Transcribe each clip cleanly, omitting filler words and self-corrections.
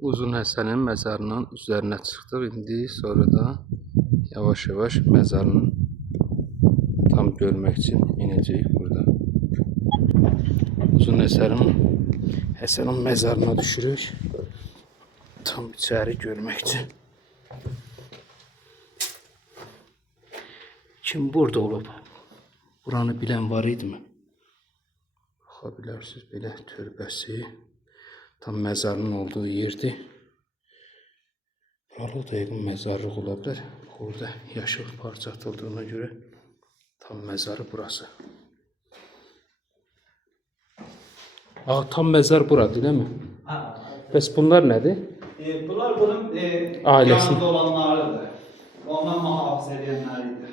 Uzun Həsənin məzarının üzərinə çıxdıq. İndi sonra da yavaş-yavaş məzarını tam görmək üçün inəcəyik burada. Uzun Həsənin məzarına düşürük. Tam içəri görmək üçün. Kim burada olub? Buranı bilən var idimi? Baxa bilərsiniz, belə türbəsi. Tam məzarın olduğu yerdir. Buralı dəqiq məzarlıq ola bilər. Orada yaşıl parça atıldığına görə tam məzarı burası. Tam məzar buradır, değil mi? Bəs bunlar nədir? Bunlar bunun yanında olanlarıdır. Ondan mühafizə edənləridir.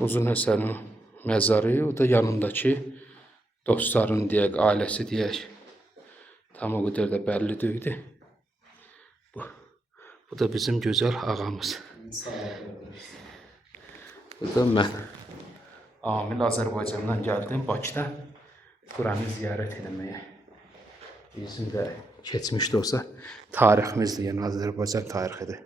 Uzun Həsənin məzarı, o da yanındakı dostların deyək, ailəsi deyək. Tam o qədər də bəlli deyildi. Bu da bizim gözəl ağamız. Bu da mən. Amil Azərbaycandan gəldim, Bakıda buranı ziyarət etməyə. Bizim də keçmişdə olsa tariximizdir, yəni Azərbaycan tarixidir.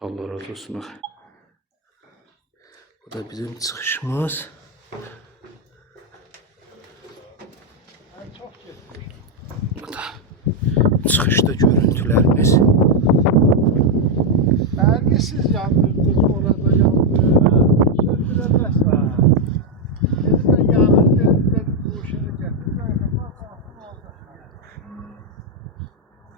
Allah razı olsun. Bu da bizim çıxışımız. Bu da çıxışda görüntülərimiz. Belgesiz yandı.